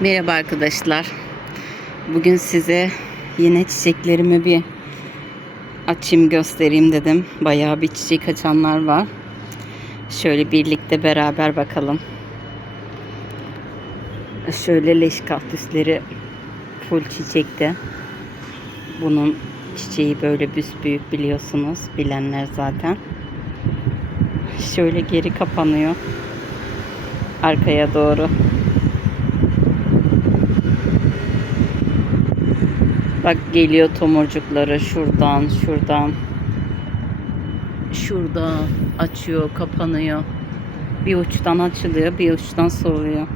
Merhaba arkadaşlar. Bugün size yine çiçeklerimi bir açayım göstereyim dedim. Bayağı bir çiçek açanlar var. Şöyle birlikte beraber bakalım. Şöyle leş kaktüsleri full çiçekte. Bunun çiçeği böyle büyük biliyorsunuz. Bilenler zaten. Şöyle geri kapanıyor. Arkaya doğru. Bak geliyor tomurcukları şuradan, şuradan. Şurada açıyor, kapanıyor. Bir uçtan açılıyor, bir uçtan soğuyor.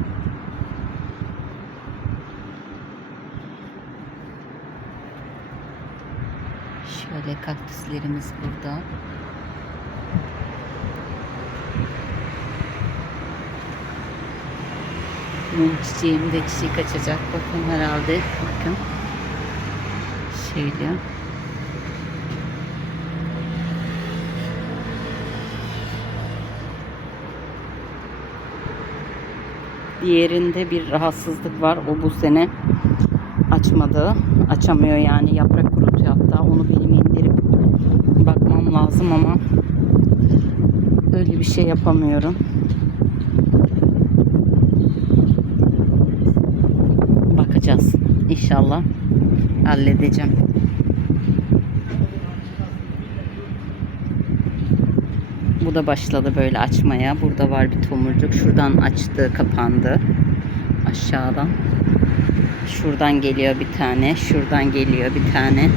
Şöyle kaktüslerimiz burada. Mum çiçeğim de çiçek açacak. Bakın herhalde. Bakın. Şöyle. Diğerinde bir rahatsızlık var. O bu sene açmadı. Açamıyor yani. Yaprak kurutuyor hatta. Onu benim indirip bakmam lazım ama öyle bir şey yapamıyorum. Bakacağız. İnşallah halledeceğim. Bu da başladı böyle açmaya. Burada var bir tomurcuk. Şuradan açtı, kapandı. Aşağıdan. Şuradan geliyor bir tane. Şuradan geliyor bir tane.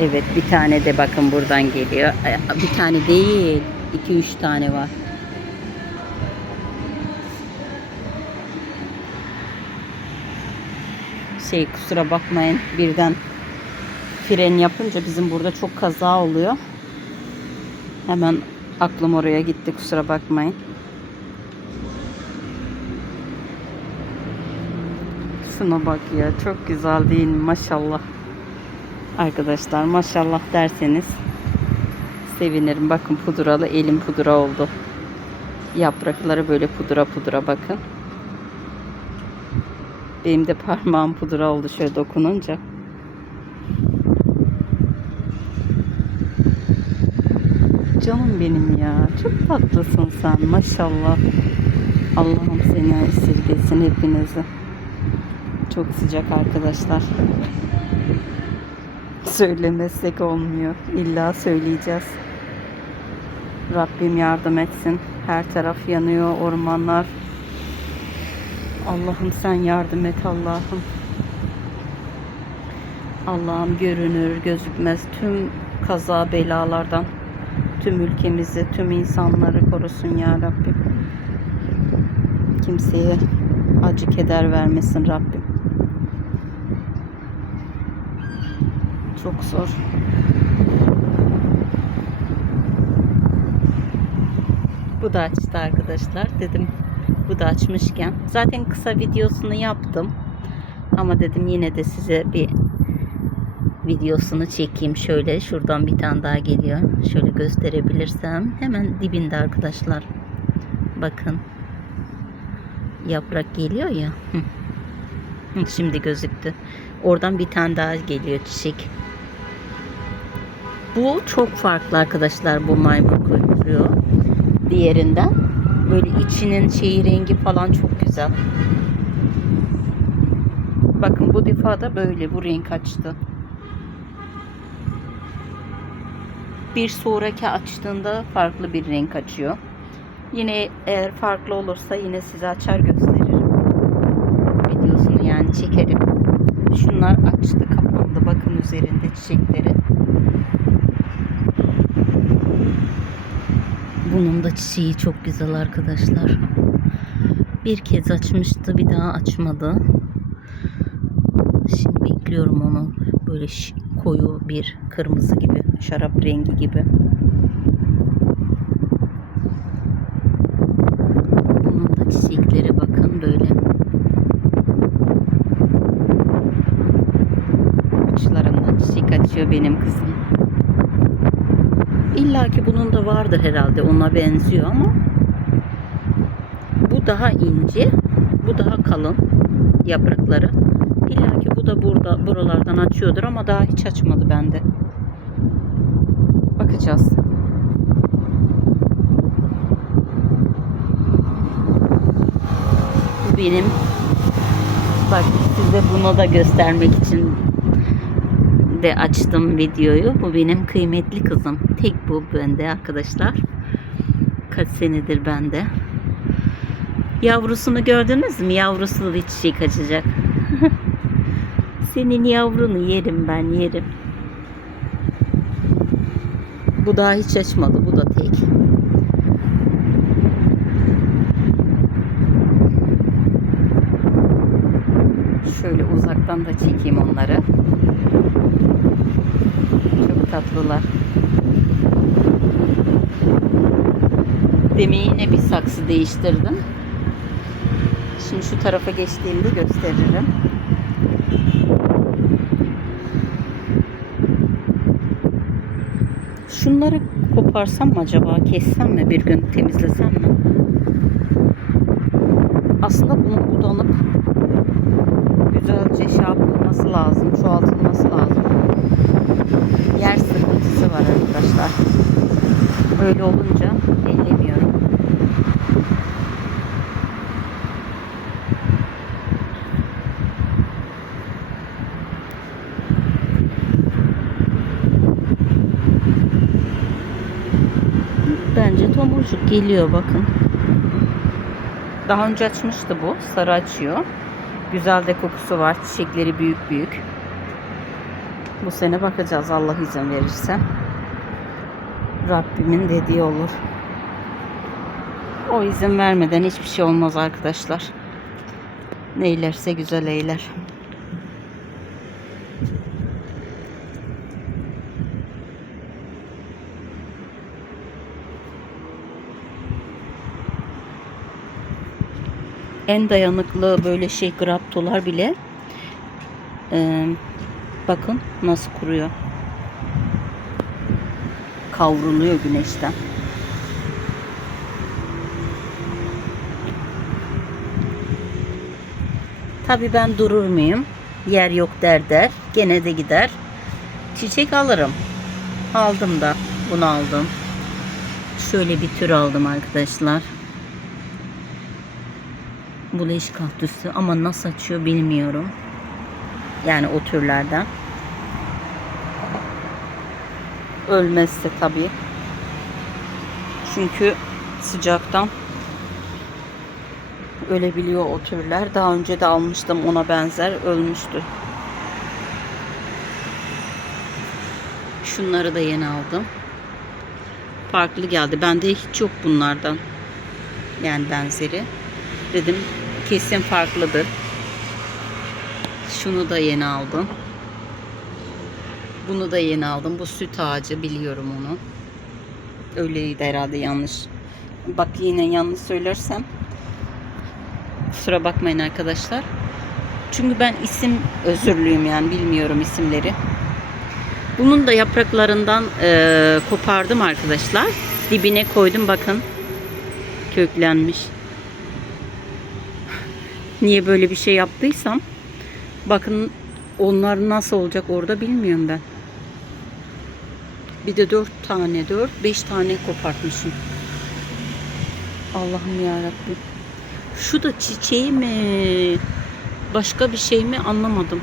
Evet bir tane de bakın buradan geliyor. Bir tane değil. 2-3 tane var. Şey kusura bakmayın birden fren yapınca bizim burada çok kaza oluyor. Hemen aklım oraya gitti kusura bakmayın. Şuna bak ya çok güzel değil mi maşallah. Arkadaşlar maşallah derseniz sevinirim. Bakın pudralı elim pudra oldu. Yaprakları böyle pudra pudra bakın. Benim de parmağım pudra oldu şöyle dokununca. Canım benim ya. Çok tatlısın sen maşallah. Allah'ım seni esirgesin hepinizi. Çok sıcak arkadaşlar. Söylemezsek olmuyor. İlla söyleyeceğiz. Rabbim yardım etsin. Her taraf yanıyor, ormanlar. Allah'ım sen yardım et Allah'ım. Allah'ım görünür, gözükmez tüm kaza belalardan tüm ülkemizi, tüm insanları korusun ya Rabbim. Kimseye acı keder vermesin Rabbim. Çok zor. Bu da açtı arkadaşlar. Dedim bu da açmışken. Zaten kısa videosunu yaptım. Ama dedim yine de size bir videosunu çekeyim şöyle. Şuradan bir tane daha geliyor. Şöyle gösterebilirsem. Hemen dibinde arkadaşlar. Bakın. Yaprak geliyor ya. Şimdi gözüktü. Oradan bir tane daha geliyor çiçek. Bu çok farklı arkadaşlar bu maymun kuyruğu. Diğerinden. Böyle içinin şeyi rengi falan çok güzel. Bakın bu defa da böyle bu renk açtı. Bir sonraki açtığında farklı bir renk açıyor. Yine eğer farklı olursa yine size açar gösteririm. Videosunu yani çekerim. Şunlar açtı kapandı. Bakın üzerinde çiçekleri. Bunun da çiçeği çok güzel arkadaşlar. Bir kez açmıştı bir daha açmadı. Şimdi bekliyorum onu. Böyle koyu bir kırmızı gibi, şarap rengi gibi. Bunun da çiçekleri bakın böyle. Uçlarından çiçek açıyor benim kızım. İlla ki bunun da vardır herhalde. Ona benziyor ama bu daha ince, bu daha kalın. yaprakları. İlla ki bu da burada buralardan açıyordur ama daha hiç açmadı bende. Bakacağız. Bu benim bak size bunu da göstermek için de açtım videoyu. Bu benim kıymetli kızım. Tek bu bende arkadaşlar. Kaç senedir bende. Yavrusunu gördünüz mü? Yavrusu bir çiçek açacak. Senin yavrunu yerim ben yerim. Bu daha hiç açmadı. Bu da tek. Şöyle uzaktan da çekeyim onları. Tatlılar. Demin yine bir saksı değiştirdim. Şimdi şu tarafa geçtiğimde gösteririm. Şunları koparsam mı acaba? Kessem mi? Bir gün temizlesem mi? Aslında bunun budanıp güzelce şey yapılması lazım. Çoğaltılması lazım. Sıkıntısı var arkadaşlar. Öyle olunca ellemiyorum. Bence tomurcuk geliyor bakın. Daha önce açmıştı bu. Sarı açıyor. Güzel de kokusu var. Çiçekleri büyük büyük. Bu sene bakacağız Allah izin verirse. Rabbimin dediği olur. O izin vermeden hiçbir şey olmaz arkadaşlar. Neylerse güzel eyler. En dayanıklı böyle şey graptolar bile e, bakın nasıl kuruyor. Kavruluyor güneşten. Tabii ben durur muyum? Yer yok der der. Gene de gider. Çiçek alırım. Aldım da. Bunu aldım. Şöyle bir tür aldım arkadaşlar. Buleş kaktüsü ama nasıl açıyor bilmiyorum. Yani o türlerden. Ölmezse tabii. Çünkü sıcaktan ölebiliyor o türler. Daha önce de almıştım ona benzer ölmüştü. Şunları da yeni aldım. Farklı geldi. Bende hiç yok bunlardan. Yani benzeri. Dedim kesin farklıdır. Şunu da yeni aldım. Bunu da yeni aldım. Bu süt ağacı biliyorum onu. Öyleydi herhalde yanlış. Bak yine yanlış söylersem kusura bakmayın arkadaşlar. Çünkü ben isim özürlüyüm yani bilmiyorum isimleri. Bunun da yapraklarından e, kopardım arkadaşlar. Dibine koydum bakın. Köklenmiş. Niye böyle bir şey yaptıysam bakın onlar nasıl olacak orada bilmiyorum ben. Bir de dört tane, dört, beş tane kopartmışım. Allah'ım ya Şu da çiçeği mi? Başka bir şey mi anlamadım.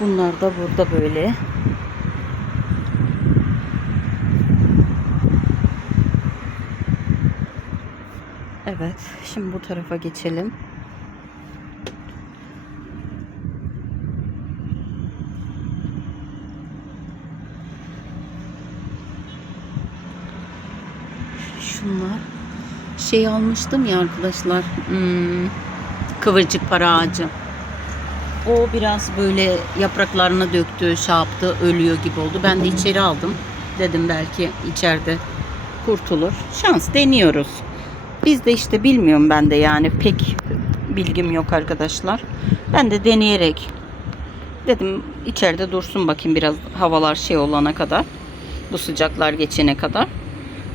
Bunlar da burada böyle. Evet, şimdi bu tarafa geçelim. Şunlar şey almıştım ya arkadaşlar. Hmm, kıvırcık para ağacı. O biraz böyle yapraklarını döktü, şey yaptı, ölüyor gibi oldu. Ben de içeri aldım. Dedim belki içeride kurtulur. Şans deniyoruz. Biz de işte bilmiyorum ben de yani pek bilgim yok arkadaşlar. Ben de deneyerek dedim içeride dursun bakayım biraz havalar şey olana kadar. Bu sıcaklar geçene kadar.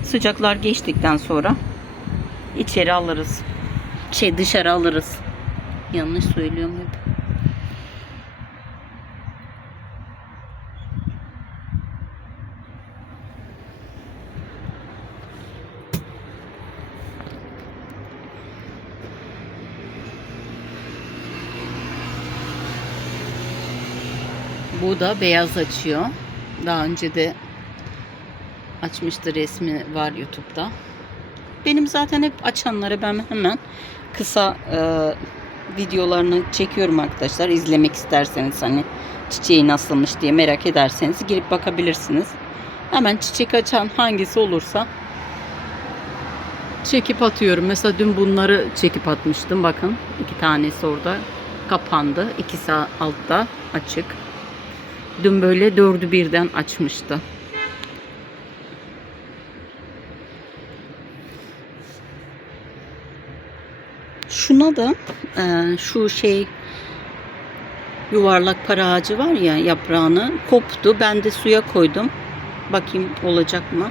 Sıcaklar geçtikten sonra içeri alırız. Şey dışarı alırız. Yanlış söylüyorum hep. Bu da beyaz açıyor. Daha önce de açmıştı resmi var YouTube'da. Benim zaten hep açanlara ben hemen kısa e, videolarını çekiyorum arkadaşlar. İzlemek isterseniz hani çiçeği nasılmış diye merak ederseniz girip bakabilirsiniz. Hemen çiçek açan hangisi olursa çekip atıyorum. Mesela dün bunları çekip atmıştım. Bakın iki tanesi orada kapandı. İkisi altta açık. Dün böyle dördü birden açmıştı. Şuna da e, şu şey yuvarlak para ağacı var ya yaprağını koptu. Ben de suya koydum. Bakayım olacak mı?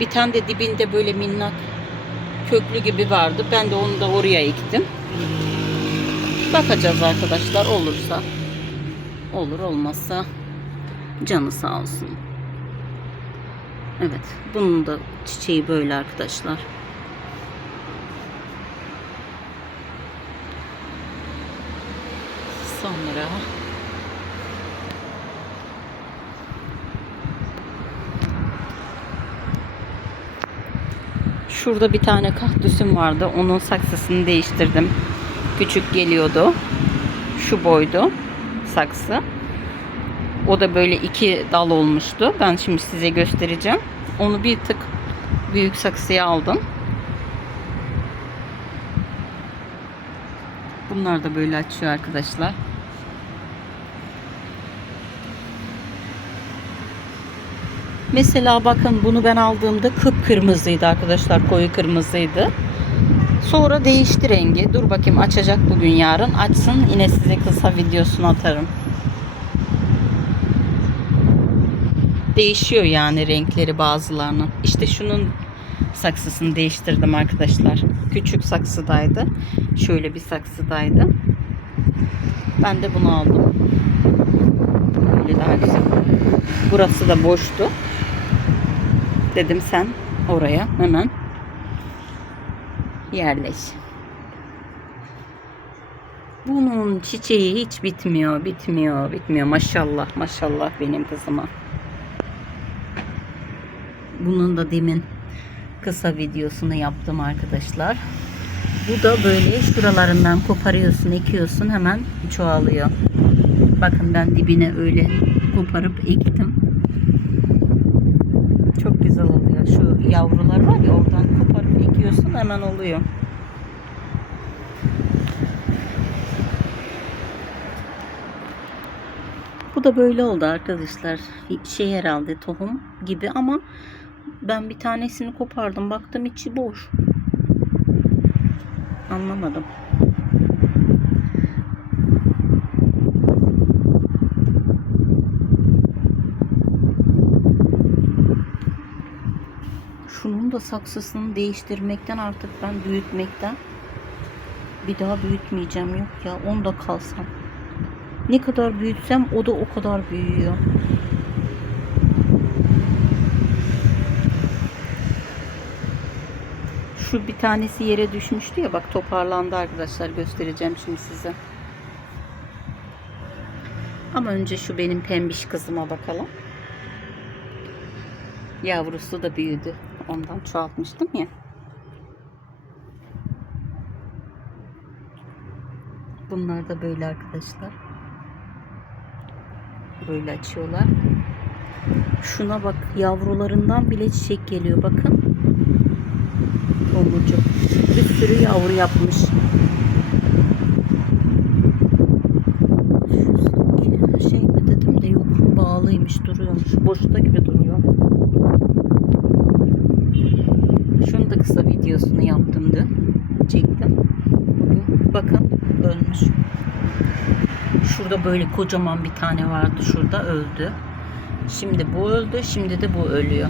Bir tane de dibinde böyle minnak köklü gibi vardı. Ben de onu da oraya ektim. Bakacağız arkadaşlar olursa. Olur olmazsa canı sağ olsun. Evet bunun da çiçeği böyle arkadaşlar. Sonra Şurada bir tane kaktüsüm vardı. Onun saksısını değiştirdim. Küçük geliyordu. Şu boydu saksı. O da böyle iki dal olmuştu. Ben şimdi size göstereceğim. Onu bir tık büyük saksıya aldım. Bunlar da böyle açıyor arkadaşlar. Mesela bakın bunu ben aldığımda kıpkırmızıydı arkadaşlar. Koyu kırmızıydı. Sonra değişti rengi. Dur bakayım açacak bugün yarın. Açsın yine size kısa videosunu atarım. Değişiyor yani renkleri bazılarının. İşte şunun saksısını değiştirdim arkadaşlar. Küçük saksıdaydı. Şöyle bir saksıdaydı. Ben de bunu aldım. Böyle daha güzel. Burası da boştu. Dedim sen oraya hemen yerleş. Bunun çiçeği hiç bitmiyor, bitmiyor, bitmiyor. Maşallah, maşallah benim kızıma. Bunun da demin kısa videosunu yaptım arkadaşlar. Bu da böyle şuralarından koparıyorsun, ekiyorsun hemen çoğalıyor. Bakın ben dibine öyle koparıp ektim. Çok güzel oluyor. Şu yavrular var ya oradan koparıp ekiyorsun hemen oluyor. Bu da böyle oldu arkadaşlar. Şey herhalde tohum gibi ama ben bir tanesini kopardım. Baktım içi boş. Anlamadım. Şunun da saksısını değiştirmekten artık ben büyütmekten bir daha büyütmeyeceğim yok ya onda kalsam. Ne kadar büyütsem o da o kadar büyüyor. Şu bir tanesi yere düşmüştü ya bak toparlandı arkadaşlar göstereceğim şimdi size. Ama önce şu benim pembiş kızıma bakalım. Yavrusu da büyüdü. Ondan çoğaltmıştım ya. Bunlar da böyle arkadaşlar. Böyle açıyorlar. Şuna bak yavrularından bile çiçek geliyor bakın. Tomurcuk. Bir sürü yavru yapmış. Şu şey mi dedim de yok bağlıymış duruyormuş. Boşta gibi duruyor. Şunu da kısa videosunu yaptım dün. Çektim. Bugün bakın ölmüş. Şurada böyle kocaman bir tane vardı. Şurada öldü. Şimdi bu öldü, şimdi de bu ölüyor.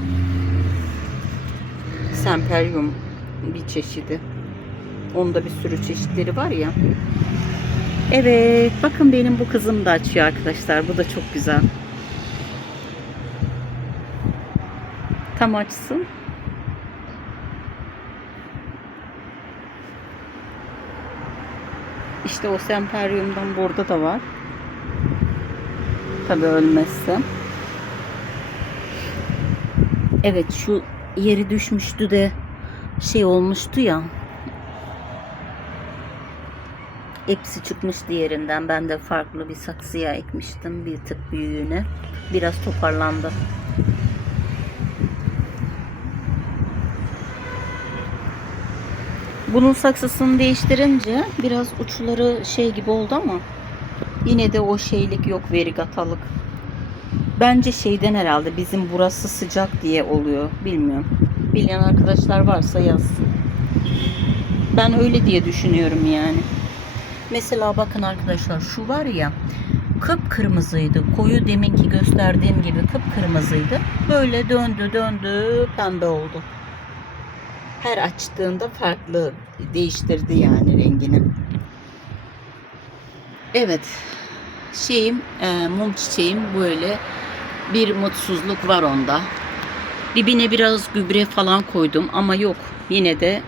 Semperyum bir çeşidi. Onda bir sürü çeşitleri var ya. Evet, bakın benim bu kızım da açıyor arkadaşlar. Bu da çok güzel. Tam açsın. İşte o semperyumdan burada da var. Tabii ölmezse. Evet şu yeri düşmüştü de şey olmuştu ya. Hepsi çıkmıştı yerinden. Ben de farklı bir saksıya ekmiştim. Bir tık büyüğüne. Biraz toparlandı. Bunun saksısını değiştirince biraz uçları şey gibi oldu ama yine de o şeylik yok verigatalık. Bence şeyden herhalde bizim burası sıcak diye oluyor. Bilmiyorum. Bilen arkadaşlar varsa yazsın. Ben öyle diye düşünüyorum yani. Mesela bakın arkadaşlar şu var ya kıpkırmızıydı. Koyu deminki gösterdiğim gibi kıpkırmızıydı. Böyle döndü döndü pembe oldu. Her açtığında farklı değiştirdi yani rengini. Evet. Şeyim e, mum çiçeğim böyle bir mutsuzluk var onda. Dibine biraz gübre falan koydum ama yok. Yine de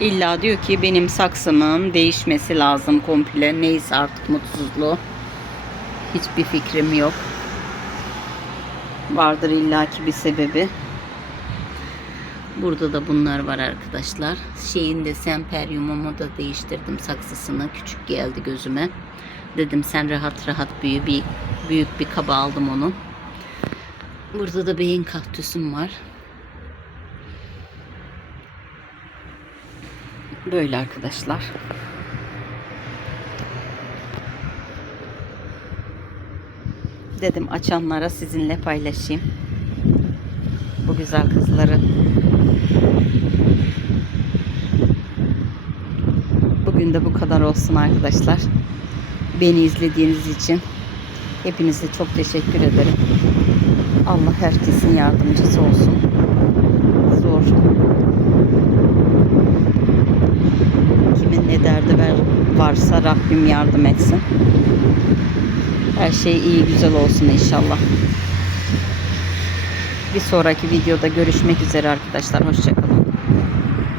illa diyor ki benim saksımın değişmesi lazım komple. Neyse artık mutsuzluğu. Hiçbir fikrim yok. Vardır illaki bir sebebi. Burada da bunlar var arkadaşlar. Şeyin de semperyumumu da değiştirdim saksısını. Küçük geldi gözüme. Dedim sen rahat rahat büyü. Bir, büyük bir kaba aldım onu. Burada da beyin kaktüsüm var. Böyle arkadaşlar. Dedim açanlara sizinle paylaşayım. Bu güzel kızları. Bugün de bu kadar olsun arkadaşlar. Beni izlediğiniz için hepinize çok teşekkür ederim. Allah herkesin yardımcısı olsun. Zor. Kimin ne derdi varsa Rabbim yardım etsin. Her şey iyi güzel olsun inşallah. Bir sonraki videoda görüşmek üzere arkadaşlar. Hoşçakalın.